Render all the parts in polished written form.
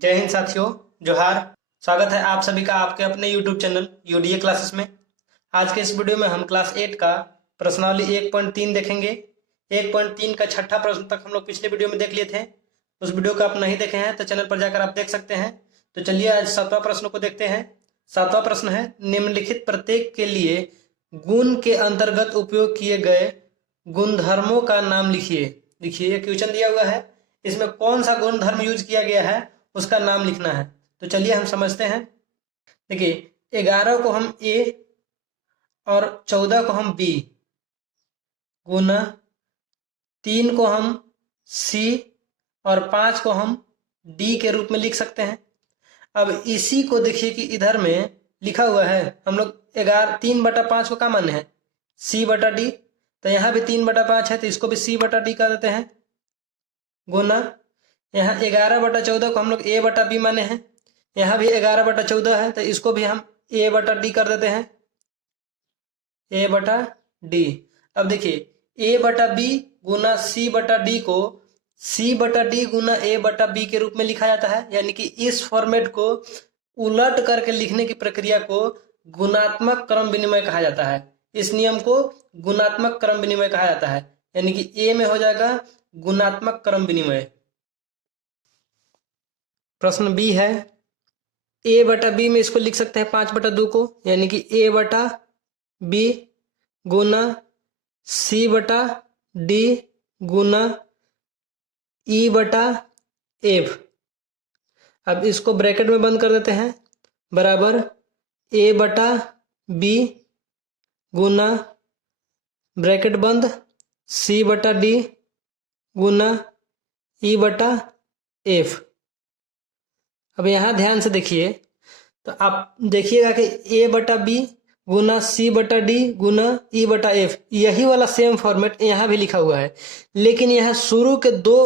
जय हिंद साथियों। जोहार। स्वागत है आप सभी का आपके अपने YouTube चैनल यूडीए क्लासेस में। आज के इस वीडियो में हम क्लास 8 का प्रश्नावली 1.3 देखेंगे। 1.3 का छठा प्रश्न तक हम लोग पिछले वीडियो में देख लिए थे। उस वीडियो को आप नहीं देखे हैं तो चैनल पर जाकर आप देख सकते हैं। तो चलिए आज 7वां प्रश्न को देखते हैं। 7वां प्रश्न है, निम्नलिखित प्रत्येक के लिए गुण के अंतर्गत उपयोग किए गए गुणधर्मों का नाम लिखिए। देखिए ये क्वेश्चन दिया हुआ है, इसमें कौन सा गुणधर्म यूज किया गया है उसका नाम लिखना है। तो चलिए हम समझते हैं। देखिए 11 को हम ए और 14 को हम बी गुना 3 को हम सी और 5 को हम डी के रूप में लिख सकते हैं। अब इसी को देखिए कि इधर में लिखा हुआ है, हम लोग 3/5 को क्या माने हैं, सी बटा डी। तो यहाँ भी 3/5 है तो इसको भी सी बटा डी कर देते हैं। गुना यहाँ 11/14 को हम लोग ए बटा बी माने हैं, यहाँ भी 11/14 है तो इसको भी हम ए बटा डी कर देते हैं, ए बटा डी। अब देखिए ए बटा बी गुना सी बटा डी को सी बटा डी गुना ए बटा बी के रूप में लिखा जाता है। यानी कि इस फॉर्मेट को उलट करके लिखने की प्रक्रिया को गुणात्मक क्रम विनिमय कहा जाता है। इस नियम को गुणात्मक क्रम विनिमय कहा जाता है। यानी कि ए में हो जाएगा गुणात्मक क्रम विनिमय। प्रश्न बी है, ए बटा बी में इसको लिख सकते हैं 5/2 को, यानी कि ए बटा बी गुना सी बटा डी गुना ई बटा एफ। अब इसको ब्रैकेट में बंद कर देते हैं, बराबर ए बटा बी गुना ब्रैकेट बंद सी बटा डी गुना ई बटा एफ। अब यहाँ ध्यान से देखिए तो आप देखिएगा कि ए बटा बी गुना सी बटा डी गुना ई बटा एफ, यही वाला सेम फॉर्मेट यहाँ भी लिखा हुआ है। लेकिन यहाँ शुरू के दो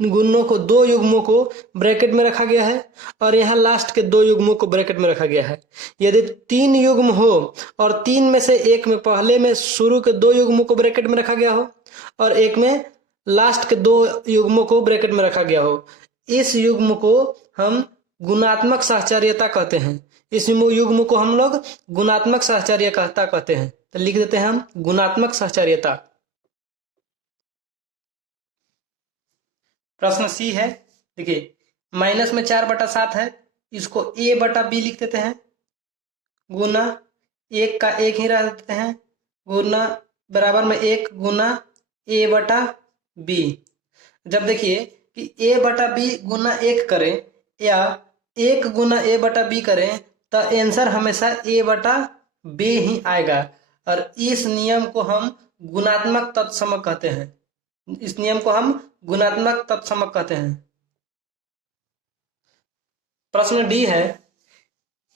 गुणों को, दो युग्मों को ब्रैकेट में रखा गया है और यहाँ लास्ट के दो युग्मों को ब्रैकेट में रखा गया है। यदि 3 युग्म हो और 3 में से एक में पहले में शुरू के 2 युग्मों को ब्रैकेट में रखा गया हो और एक में लास्ट के 2 युग्मों को ब्रैकेट में रखा गया हो, इस युग्म को हम गुणात्मक साहचर्यता कहते हैं। इस युग्म को हम लोग गुणात्मक साहचर्यता कहते हैं। तो लिख देते हैं हम गुणात्मक साहचर्यता। प्रश्न सी है, देखिए माइनस में 4/7 है, इसको ए बटा बी लिख देते हैं गुना 1 का 1 ही रख देते हैं गुना बराबर में 1 गुना ए बटा बी। जब देखिए कि ए बटा बी गुना 1 करें या 1 गुना ए बटा बी करें तो आंसर हमेशा ए बटा बी ही आएगा। और इस नियम को हम गुणात्मक तत्समक कहते हैं। इस नियम को हम गुणात्मक तत्समक कहते हैं। प्रश्न डी है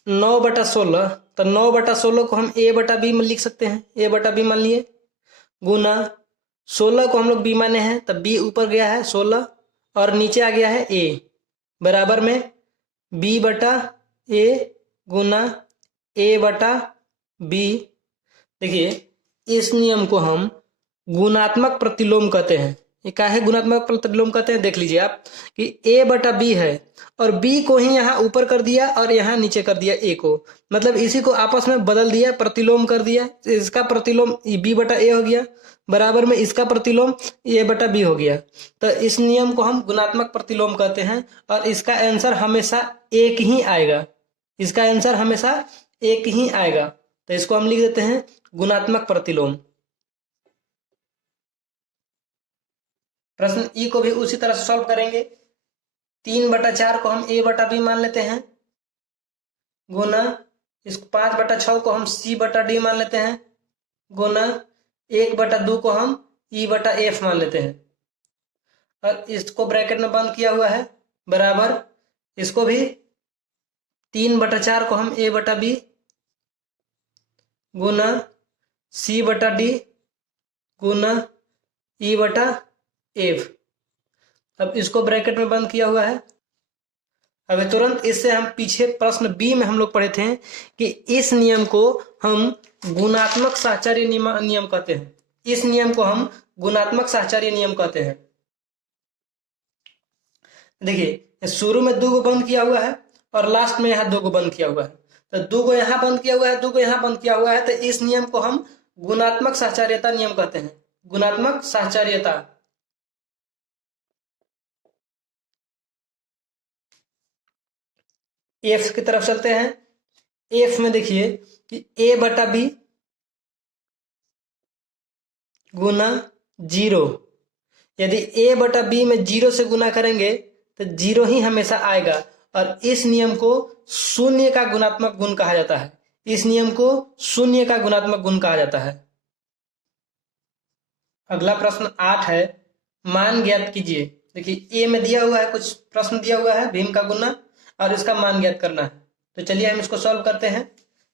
9/16, तो 9/16 को हम ए बटा बी में लिख सकते हैं, ए बटा बी मान लिए गुना 16 को हम लोग बी माने हैं तब बी ऊपर गया है 16 और नीचे आ गया है ए, बराबर में बी बटा ए गुना ए बटा बी। देखिए इस नियम को हम गुणात्मक प्रतिलोम कहते हैं। ये क्या है गुणात्मक प्रतिलोम कहते हैं, देख लीजिए आप कि ए बटा बी है और बी को ही यहाँ ऊपर कर दिया और यहाँ नीचे कर दिया ए को, मतलब इसी को आपस में बदल दिया, प्रतिलोम कर दिया। इसका प्रतिलोम बी बटा ए हो गया, बराबर में इसका प्रतिलोम ए बटा बी हो गया। तो इस नियम को हम गुणात्मक प्रतिलोम कहते हैं और इसका आंसर हमेशा एक ही आएगा। इसका आंसर हमेशा एक ही आएगा। तो इसको हम लिख देते हैं गुणात्मक प्रतिलोम। प्रश्न ई को भी उसी तरह से सॉल्व करेंगे। 3/4 को हम ए बटा बी मान लेते हैं गुना इस 5/6 को हम सी बटा डी मान लेते हैं गुना 1/2 को हम ई बटा एफ मान लेते हैं और इसको ब्रैकेट में बंद किया हुआ है, बराबर इसको भी 3/4 को हम ए बटा बी गुना सी बटा डी गुना ई बटा एफ। अब इसको ब्रैकेट में बंद किया हुआ है। अब तुरंत इससे हम पीछे प्रश्न बी में हम लोग पढ़े थे कि इस नियम को हम गुणात्मक साहचर्य नियम कहते हैं। इस नियम को हम गुणात्मक साहचर्य नियम कहते हैं। देखिए शुरू में 2 को बंद किया हुआ है और लास्ट में यहाँ 2 को बंद किया हुआ है, तो 2 को यहाँ बंद किया हुआ है, 2 को यहाँ बंद किया हुआ है, तो इस नियम को हम गुणात्मक साहचर्यता नियम कहते हैं। गुणात्मक साहचर्यता। एफ की तरफ चलते हैं। एफ में देखिए कि ए बटा बी गुना 0। यदि ए बटा बी में 0 से गुना करेंगे तो 0 ही हमेशा आएगा, और इस नियम को शून्य का गुणात्मक गुण कहा जाता है। इस नियम को शून्य का गुणात्मक गुण कहा जाता है। अगला प्रश्न 8 है, मान ज्ञात कीजिए। देखिए ए में दिया हुआ है, कुछ प्रश्न दिया हुआ है भीम का गुना, और इसका मान ज्ञात करना है। तो चलिए हम इसको सॉल्व करते हैं।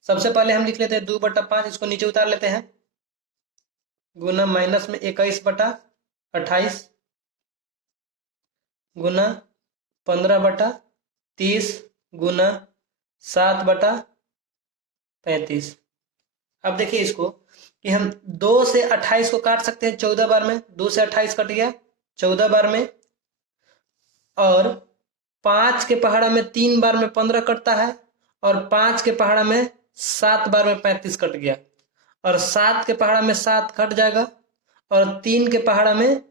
सबसे पहले हम लिख लेते हैं 2/5, इसको नीचे उतार लेते हैं, गुना माइनस में 21/28 गुना 15/30 गुना 7/35। अब देखिए इसको कि हम 2 से 28 को काट सकते हैं 14 बार में। 2 से 28 कट गया 14 बार में, और 5 के पहाड़ा में 3 बार में 15 कटता है, और 5 के पहाड़ा में 7 बार में 35 कट गया, और 7 के पहाड़ा में 7 कट जाएगा, और 3 के पहाड़ा में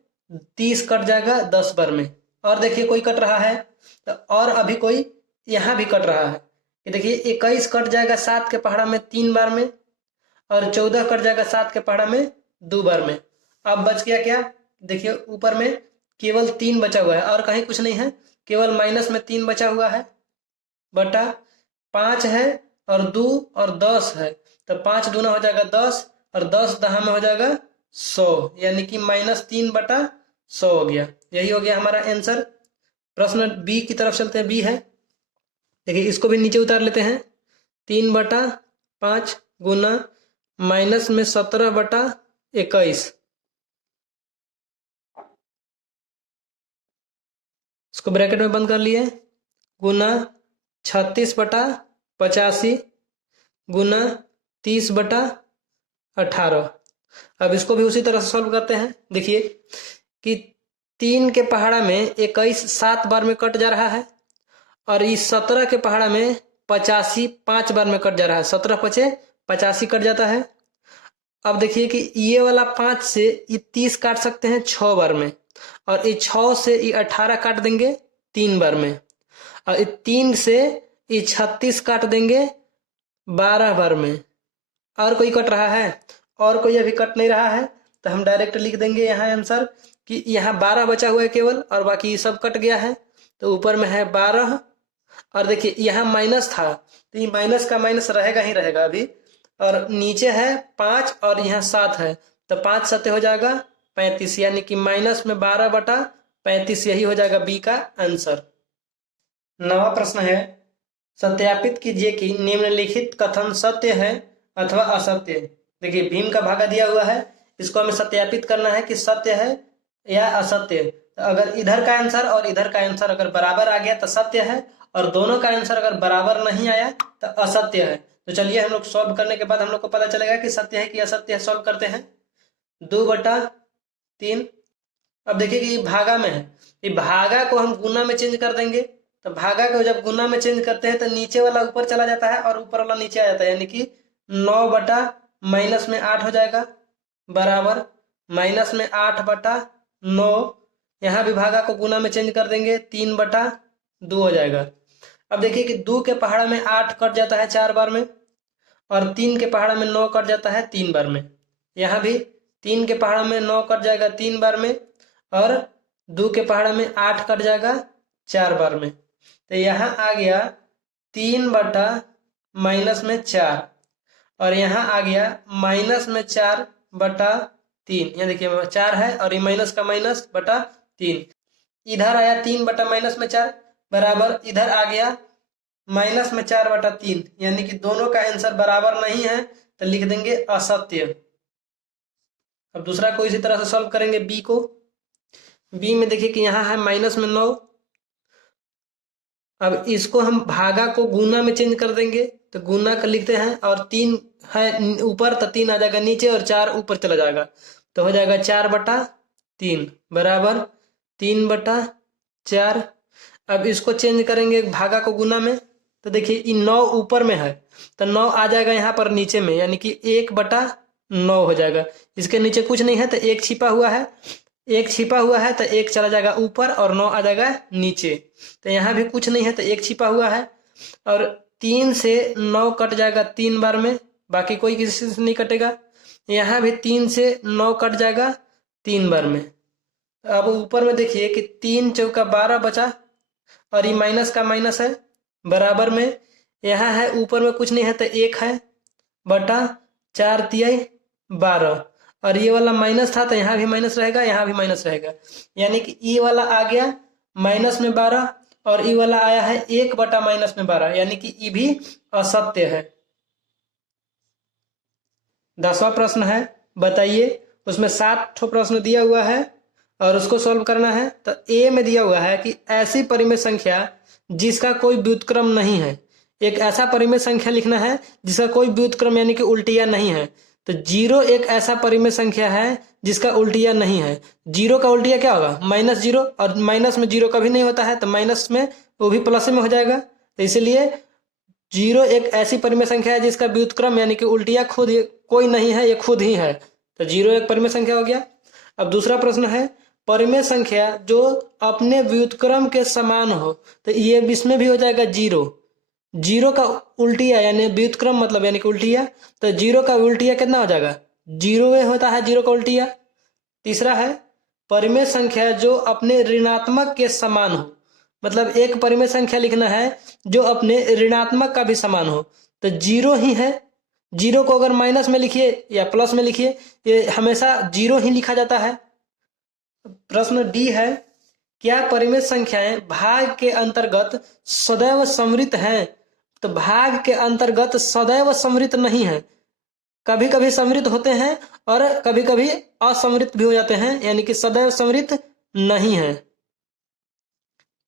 30 कट जाएगा 10 बार में। और देखिए कोई कट रहा है, तो और अभी कोई यहाँ भी कट रहा है कि देखिए 21 कट जाएगा 7 के पहाड़ा में 3 बार में, और 14 कट जाएगा 7 के पहाड़ा में 2 बार में। अब बच गया क्या, देखिए ऊपर में केवल 3 बचा हुआ है और कहीं कुछ नहीं है, केवल माइनस में 3 बचा हुआ है, बटा 5 है और 2 और 10 है, तो 5 दूना हो जाएगा 10, और 10 दहा में हो जाएगा 100, यानी कि -3/100 हो गया। यही हो गया हमारा आंसर। प्रश्न बी की तरफ चलते हैं। बी है, देखिए इसको भी नीचे उतार लेते हैं। 3/5 गुना माइनस में 17/21, इसको ब्रैकेट में बंद कर लिए, गुना 36/85 गुना 30/18। अब इसको भी उसी तरह से सॉल्व करते हैं। देखिए कि 3 के पहाड़ा में 21 7 बार में कट जा रहा है, और इस 17 के पहाड़ा में 85 5 बार में कट जा रहा है। 17 5 85 कट जाता है। अब देखिए कि ये वाला 5 से ये 30 काट सकते हैं 6 बार में, और ये 6 से ये 18 काट देंगे 3 बार में, और 3 से ये 36 काट देंगे 12 बार में। और कोई कट रहा है? और कोई अभी कट नहीं रहा है, तो हम डायरेक्ट लिख देंगे यहाँ आंसर कि यहाँ 12 बचा हुआ है केवल, और बाकी सब कट गया है। तो ऊपर में है 12, और देखिए यहाँ माइनस था, तो ये माइनस का माइनस रहेगा ही रहेगा अभी, और नीचे है 5 और यहाँ 7 है, तो 5 7 हो जाएगा 35, यानी कि माइनस में 12/35, यही हो जाएगा बी का आंसर। 9वां प्रश्न है, सत्यापित कीजिए कि निम्नलिखित कथन सत्य है अथवा असत्य। देखिए भीम का भागा दिया हुआ है, इसको हमें सत्यापित करना है कि सत्य है या असत्य। तो अगर इधर का आंसर और इधर का आंसर अगर बराबर आ गया तो सत्य है, और दोनों का आंसर अगर बराबर नहीं आया तो असत्य है। तो चलिए हम लोग सॉल्व करने के बाद हम लोग को पता चलेगा कि सत्य है कि असत्य है। सॉल्व करते हैं। 2/3। अब देखिए कि ये भागा में है, ये भागा को हम गुना में चेंज कर देंगे, तो भागा को जब गुना में चेंज करते हैं तो नीचे वाला ऊपर चला जाता है और ऊपर वाला नीचे आ जाता है, यानी कि 9/-8 हो जाएगा, बराबर -8/9। यहाँ भी भागा को गुना में चेंज कर देंगे, 3/2 हो जाएगा। अब देखिए कि 2 के पहाड़ा में 8 कट जाता है 4 बार में, और 3 के पहाड़ा में 9 कट जाता है 3 बार में। यहाँ भी 3 के पहाड़ा में 9 कट जाएगा 3 बार में, और 2 के पहाड़ा में 8 कट जाएगा 4 बार में। तो यहाँ आ गया 3/-4, और यहाँ आ गया -4/3। यहाँ देखिए 4 है और ये माइनस का -/3। इधर आया 3/-4 बराबर, इधर आ गया -4/3, यानी कि दोनों का आंसर बराबर नहीं है, तो लिख देंगे असत्य। अब दूसरा को इसी तरह से सॉल्व करेंगे। बी को, बी में देखिए कि यहाँ है -9। अब इसको हम भागा को गुना में चेंज कर देंगे, तो गुना का लिखते हैं, और 3 है ऊपर तो 3 आ जाएगा नीचे, और 4 ऊपर चला जाएगा, तो हो जाएगा 4/3 बराबर 3/4। अब इसको चेंज करेंगे भागा को गुना में, तो देखिए ये 9 ऊपर में है तो 9 आ जाएगा यहाँ पर नीचे में, यानी कि 1/9 हो जाएगा। इसके नीचे कुछ नहीं है तो 1 छिपा हुआ है, 1 छिपा हुआ है तो 1 चला जाएगा ऊपर और 9 आ जाएगा नीचे। तो यहाँ भी कुछ नहीं है तो 1 छिपा हुआ है, और 3 से 9 कट जाएगा 3 बार में, बाकी कोई किसी से नहीं कटेगा। यहाँ भी 3 से 9 कट जाएगा 3 बार में। अब ऊपर में देखिए कि 3 चौका 12 बचा, और ये माइनस का माइनस है, बराबर में यहाँ है ऊपर में कुछ नहीं है तो 1 है बटा 4 तिहाई 12, और ये वाला माइनस था तो यहाँ भी माइनस रहेगा, यहाँ भी माइनस रहेगा, यानी कि ई वाला आ गया माइनस में 12 और ई वाला आया है 1 बटा माइनस में 12, यानी कि ई भी असत्य है। 10वां प्रश्न है, बताइए। उसमें 7 ठो प्रश्न दिया हुआ है और उसको सॉल्व करना है। तो ए में दिया हुआ है कि ऐसी परिमेय संख्या जिसका कोई व्युत्क्रम नहीं है, एक ऐसा परिमेय संख्या लिखना है जिसका कोई व्युत्क्रम यानी कि उल्टिया नहीं है। तो 0 एक ऐसा परिमेय संख्या है जिसका उल्टिया नहीं है। 0 का उल्टिया क्या होगा? -0, और माइनस में 0 कभी नहीं होता है तो माइनस में वो भी प्लस में हो जाएगा। तो इसलिए 0 एक ऐसी परिमेय संख्या है जिसका व्युत्क्रम यानी कि उल्टिया खुद कोई नहीं है, ये खुद ही है। तो 0 एक परिमेय संख्या हो गया। अब दूसरा प्रश्न है, परिमेय संख्या जो अपने व्युत्क्रम के समान हो, तो ये इसमें भी हो जाएगा 0। 0 का उल्टिया यानी व्युत्क्रम मतलब यानी कि उल्टिया, तो 0 का उल्टिया कितना हो जाएगा? 0 होता है 0 का उल्टिया। तीसरा है, परिमेय संख्या जो अपने ऋणात्मक के समान हो, मतलब एक परिमेय संख्या लिखना है जो अपने ऋणात्मक का भी समान हो, तो 0 ही है। 0 को अगर माइनस में लिखिए या प्लस में लिखिए, ये हमेशा 0 ही लिखा जाता है। प्रश्न डी है, क्या परिमेय संख्याएं भाग के अंतर्गत सदैव समृत हैं? तो भाग के अंतर्गत सदैव समृत नहीं है, कभी कभी समृत होते हैं और कभी कभी असमृत भी हो जाते हैं, यानी कि सदैव समृत नहीं है।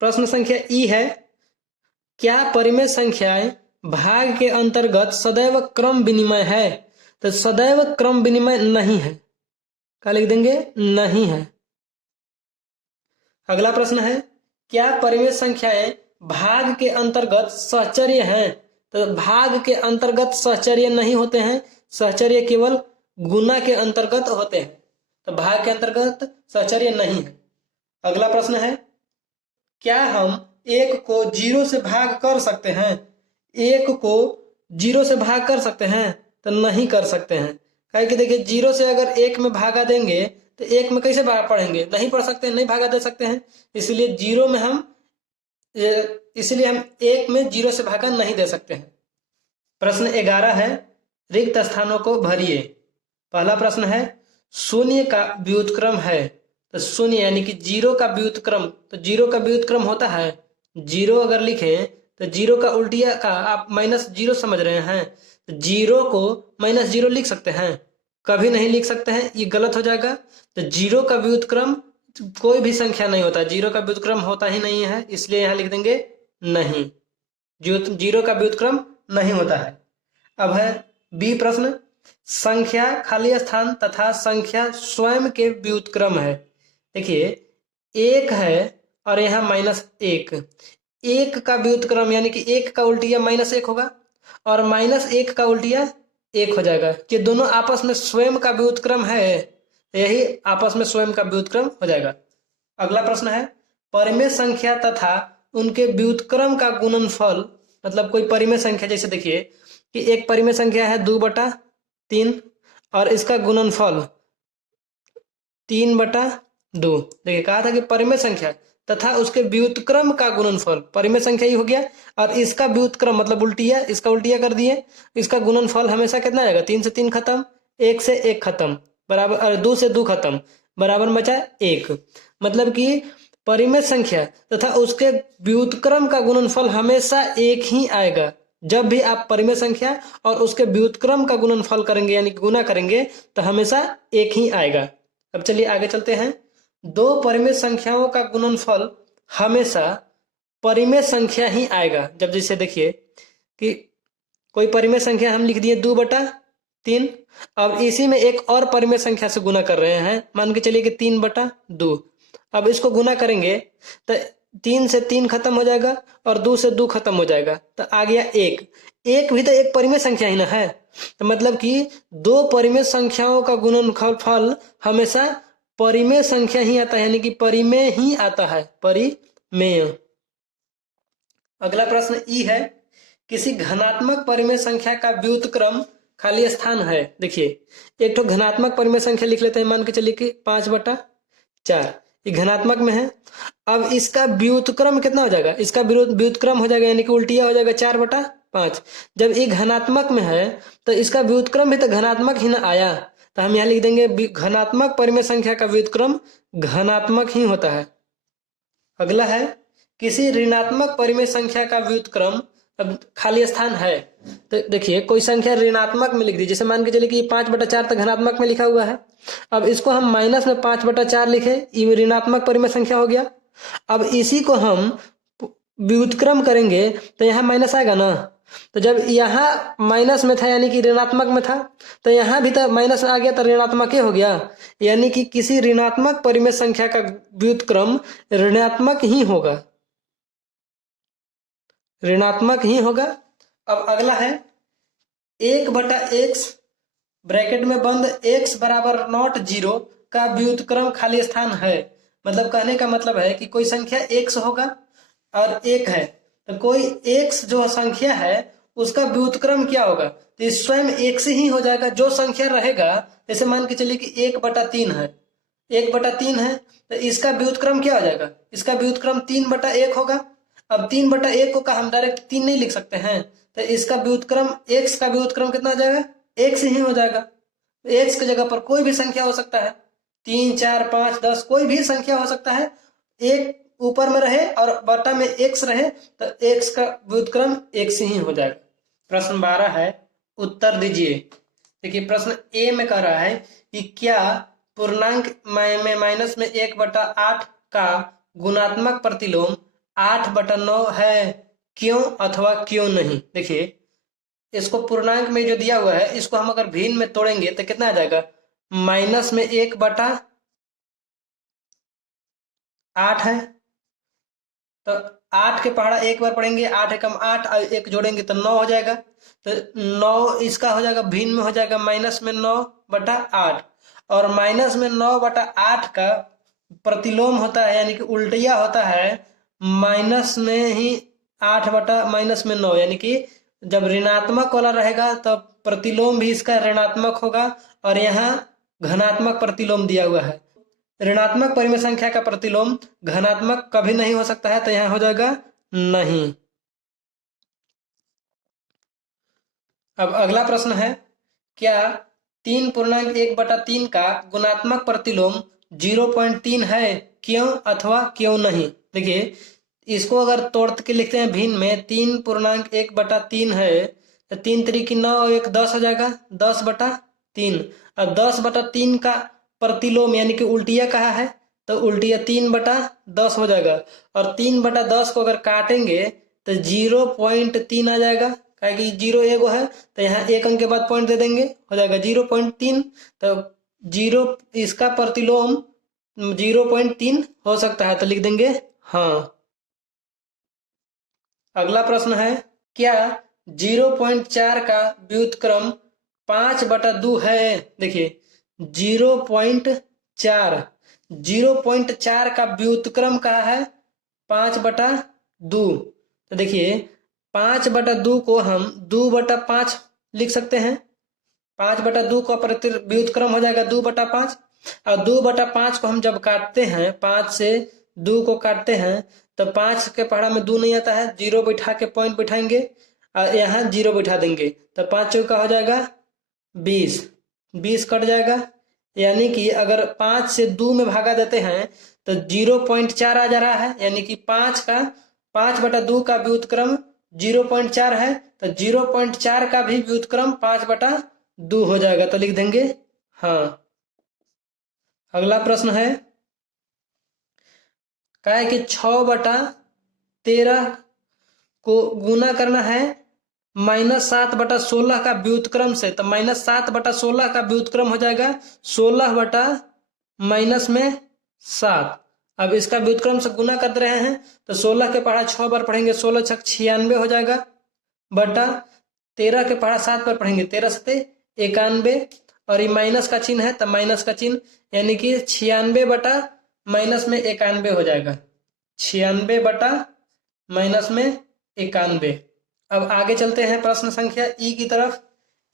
प्रश्न संख्या ई है, क्या परिमेय संख्याएं भाग के अंतर्गत सदैव क्रम विनिमय है? तो सदैव क्रम विनिमय नहीं है, क्या लिख देंगे? नहीं है। अगला प्रश्न है, क्या परिमेय संख्याएं भाग के अंतर्गत सहचर्य हैं? तो भाग के अंतर्गत सहचर्य नहीं होते हैं, सहचर्य केवल गुना के अंतर्गत होते हैं, तो भाग के अंतर्गत सहचर्य नहीं है। अगला प्रश्न है, क्या हम 1 को 0 से भाग कर सकते हैं? 1 को 0 से भाग कर सकते हैं? तो नहीं कर सकते हैं, क्योंकि देखिए 0 से अगर 1 में भागा देंगे तो 1 में कैसे भाग पढ़ेंगे? नहीं पढ़ सकते, नहीं भागा दे सकते हैं। इसलिए 0 में हम 1 में 0 से भागा नहीं दे सकते हैं। प्रश्न 11 है, रिक्त स्थानों को भरिए। पहला प्रश्न है, शून्य का व्युत्क्रम है। तो शून्य यानी कि 0 का व्युत्क्रम, तो 0 का व्युत्क्रम होता है 0 अगर लिखें तो 0 का उल्टिया का आप -0 समझ रहे हैं, तो 0 को -0 लिख सकते हैं? कभी नहीं लिख सकते हैं, ये गलत हो जाएगा। तो 0 का व्युत्क्रम कोई भी संख्या नहीं होता, 0 का व्युत्क्रम होता ही नहीं है, इसलिए यहाँ लिख देंगे नहीं, 0 का व्युत्क्रम नहीं होता है। अब है बी प्रश्न, संख्या खाली स्थान तथा संख्या स्वयं के व्युत्क्रम है। देखिए 1 है और यहाँ -1, 1 का व्युत्क्रम यानी कि 1 का उल्टिया -1 होगा और -1 का उल्टिया 1 हो जाएगा। ये दोनों आपस में स्वयं का व्युत्क्रम है, यही आपस में स्वयं का व्युत्क्रम हो जाएगा। अगला प्रश्न है, परिमेय संख्या तथा उनके व्युत्क्रम का गुणनफल, मतलब कोई परिमेय संख्या, जैसे देखिए कि एक परिमेय संख्या है 2/3 और इसका गुणनफल 3/2। देखिए कहा था कि परिमेय संख्या तथा उसके व्युत्क्रम का गुणनफल, परिमेय संख्या ही हो गया और इसका व्युत्क्रम मतलब उल्टिया, इसका उल्टिया कर दिए, इसका गुणनफल हमेशा कितना आएगा? 3 से 3 खत्म, 1 से 1 खत्म, बराबर 2 से 2 खत्म, बराबर बचा 1। मतलब कि परिमेय संख्या तथा उसके व्युत्क्रम का गुणनफल हमेशा 1 ही आएगा। जब भी आप परिमेय संख्या और उसके व्युत्क्रम का गुणनफल करेंगे यानी गुना करेंगे तो हमेशा 1 ही आएगा। अब चलिए आगे चलते हैं। 2 परिमेय संख्याओं का गुणनफल हमेशा परिमेय संख्या ही आएगा। जब जैसे देखिए कि कोई परिमेय संख्या हम लिख दिए 2/3, अब इसी में एक और परिमेय संख्या से गुना कर रहे हैं, मान के चलिए कि 3/2। अब इसको गुना करेंगे तो 3 से 3 खत्म हो जाएगा और 2 से 2 खत्म हो जाएगा, तो आ गया 1। एक भी तो एक परिमेय संख्या ही ना है, तो मतलब कि दो परिमेय संख्याओं का गुणनफल हमेशा परिमेय संख्या ही आता है, यानी कि परिमेय ही आता है, परिमेय। अगला प्रश्न ई है, किसी घनात्मक परिमेय संख्या का व्युत्क्रम खाली स्थान है। देखिए, एक तो घनात्मक परिमेय संख्या लिख लेते हैं, मान के चलिए कि 5/4, ये घनात्मक में है। अब इसका व्युत्क्रम कितना हो जाएगा, इसका व्युत्क्रम हो जाएगा, यानी कि उल्टिया हो जाएगा 4/5। जब ये घनात्मक में है तो इसका व्युत्क्रम भी तो घनात्मक ही ना आया, तो हम यहाँ लिख देंगे घनात्मक परिमेय संख्या का व्युत्क्रम घनात्मक ही होता है। अगला है, किसी ऋणात्मक परिमेय संख्या का व्युत्क्रम, अब खाली स्थान है, तो देखिए कोई संख्या ऋणात्मक में लिख दी, जैसे मान के चलिए कि 5/4 तो घनात्मक में लिखा हुआ है। अब इसको हम माइनस में 5/4 लिखे, ये ऋणात्मक परिमेय संख्या हो गया। अब इसी को हम व्युत्क्रम करेंगे तो यहाँ माइनस आएगा ना, तो जब यहाँ माइनस में था यानी कि ऋणात्मक में था, तो यहाँ भी तो माइनस आ गया तो ऋणात्मक ही हो गया, यानी कि किसी ऋणात्मक परिमेय संख्या का व्युत्क्रम ऋणात्मक ही होगा, ऋणात्मक ही होगा। अब अगला है, 1/x ब्रैकेट में बंद x बराबर नॉट 0 का व्युत्क्रम खाली स्थान है। मतलब कहने का मतलब है कि कोई संख्या x होगा और 1 है, तो कोई x जो संख्या है उसका व्युत्क्रम क्या होगा, तो स्वयं x ही हो जाएगा। जो संख्या रहेगा, जैसे मान के चलिए कि 1/3 है, 1/3 है, तो इसका व्युत्क्रम क्या हो जाएगा, इसका व्युत्क्रम 3/1 होगा। अब 3/1 को हम डायरेक्ट 3 नहीं लिख सकते हैं, तो इसका व्युत्क्रम x का व्युत्क्रम कितना हो जाएगा, x ही हो जाएगा। x की जगह पर कोई भी संख्या हो सकता है, 3, 4, 5, 10 कोई भी संख्या हो सकता है, एक ऊपर में रहे और बटा में x रहे, तो x का व्युत्क्रम x ही हो जाएगा। प्रश्न 12 है, उत्तर दीजिए। देखिए, प्रश्न ए में कह रहा है कि क्या पूर्णांक में माइनस में 1/8 का गुणात्मक प्रतिलोम 8/9 है, क्यों अथवा क्यों नहीं। देखिए, इसको पूर्णांक में जो दिया हुआ है, इसको हम अगर भिन्न में तोड़ेंगे तो कितना आ जाएगा, माइनस में 1/8 है, तो 8 के पहाड़ा एक बार पढ़ेंगे, 8 एकम 8 और 1 जोड़ेंगे तो 9 हो जाएगा, तो 9 इसका हो जाएगा, भिन्न में हो जाएगा माइनस में 9/8, और माइनस में 9/8 का प्रतिलोम होता है, यानी कि उल्टिया होता है माइनस में ही 8/-9, यानी कि जब ऋणात्मक वाला रहेगा तब प्रतिलोम भी इसका ऋणात्मक होगा, और यहाँ घनात्मक प्रतिलोम दिया हुआ है। ऋणात्मक परिमेय संख्या का प्रतिलोम घनात्मक कभी नहीं हो सकता है, तो यहाँ हो जाएगा नहीं। अब अगला प्रश्न है, क्या 3.1/3 का गुणात्मक प्रतिलोम 0.3 है, क्यों अथवा क्यों नहीं। देखिए, इसको अगर तोड़ के लिखते हैं भिन्न में, 3.1/3 है, तो 3 3 9 और 1 10 हो जाएगा, 10/3। अब 10/3 का प्रतिलोम यानी कि उल्टिया कहा है, तो उल्टिया 3/10 हो जाएगा, और 3/10 को अगर काटेंगे तो 0.3 आ जाएगा, क्या कि 0 एगो है, तो यहाँ एक अंक के बाद पॉइंट दे देंगे, हो जाएगा 0.3। तो 0 इसका प्रतिलोम 0.3 हो सकता है, तो लिख देंगे हाँ। अगला प्रश्न है, क्या 0.4 का व्युत्क्रम 5/2 है। देखिए, 0.4 का व्युत्क्रम कहा है 5/2, तो देखिए 5/2 को हम 2/5 लिख सकते हैं। 5/2 का व्युत्क्रम हो जाएगा 2/5, और 2/5 को हम जब काटते हैं, 5 से 2 को काटते हैं, तो 5 के पहाड़ा में 2 नहीं आता है, 0 बैठा के पॉइंट बैठाएंगे और यहाँ 0 बैठा देंगे, तो 5 चौका हो जाएगा 20, 20 कट जाएगा, यानी कि अगर 5 से 2 में भागा देते हैं तो 0.4 आ जा रहा है, यानी कि 5/2 का व्युत्क्रम 0.4 है, तो 0.4 का भी व्युत्क्रम 5/2 हो जाएगा, तो लिख देंगे हाँ। अगला प्रश्न है, क्या है कि 6/13 को गुना करना है -7/16 का व्युत्क्रम से, तो -7/16 का व्युत्क्रम हो जाएगा 16/-7, अब इसका व्युत्क्रम से गुना कर रहे हैं तो 16 के पहाड़ा 6 बार पढ़ेंगे, 16 छक 96 हो जाएगा, बटा 13 के पहाड़ा 7 बार पढ़ेंगे, 13 सते 91, और ये माइनस का चिन्ह है तो माइनस का चिन्ह, यानी कि 96 बटा माइनस में 91 हो जाएगा, 96 बटा माइनस में 91। अब आगे चलते हैं प्रश्न संख्या ई की तरफ।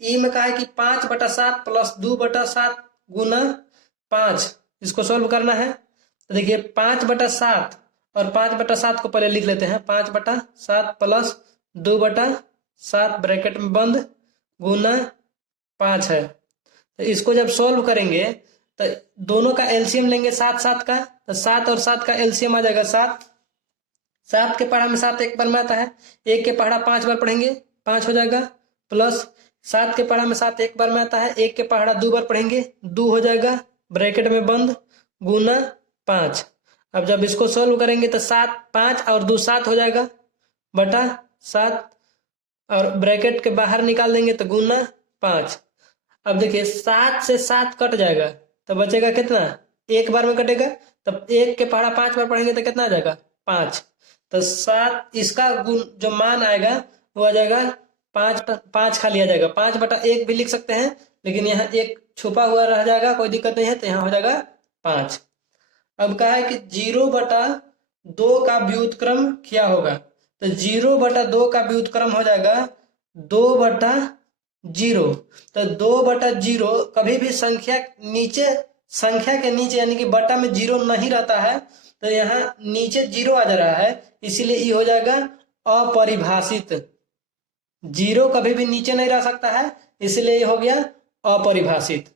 ई में कहा है कि 5 बटा 7 प्लस 2 बटा 7 गुना 5, इसको सोल्व करना है। तो देखिए 5 बटा 7 और 5 बटा 7 को पहले लिख लेते हैं, 5 बटा 7 प्लस 2 बटा 7 ब्रैकेट में बंद गुना 5 है। तो इसको जब सोल्व करेंगे तो दोनों का एलसीएम लेंगे 7 7 का, तो 7 और 7 का एलसीएम आ जाएगा 7, 7 के पहाड़ा में 7 एक बार में आता है, 1 के पहाड़ा 5 बार पढ़ेंगे 5 हो जाएगा, प्लस 7 के पहाड़ा में 7 एक बार में आता है, 1 के पहाड़ा 2 बार पढ़ेंगे 2 हो जाएगा, ब्रैकेट में बंद गुना 5। अब जब इसको सोल्व करेंगे तो 7 5 और 2 7 हो जाएगा, बटा 7, और ब्रैकेट के बाहर निकाल देंगे तो गुना 5। अब देखिए 7 से 7 कट जाएगा तो बचेगा कितना, एक बार में कटेगा, तब 1 के पहाड़ा 5 बार पढ़ेंगे तो कितना आ जाएगा 5, तो 7 इसका गुण जो मान आएगा वो आ जाएगा 5 खाली आ जाएगा, 5 बटा 1 भी लिख सकते हैं, लेकिन यहाँ 1 छुपा हुआ रह जाएगा, कोई दिक्कत नहीं है, तो यहाँ हो जाएगा 5। अब कहा है कि 0 बटा 2 का व्युत्क्रम क्या होगा, तो 0 बटा 2 का व्युत्क्रम हो जाएगा 2 बटा 0। तो 2 बटा 0 कभी भी संख्या के नीचे यानी कि बटा में 0 नहीं रहता है, तो यहाँ नीचे 0 आ जा रहा है, इसीलिए ये हो जाएगा अपरिभाषित। 0 कभी भी नीचे नहीं रह सकता है, इसलिए ये हो गया अपरिभाषित।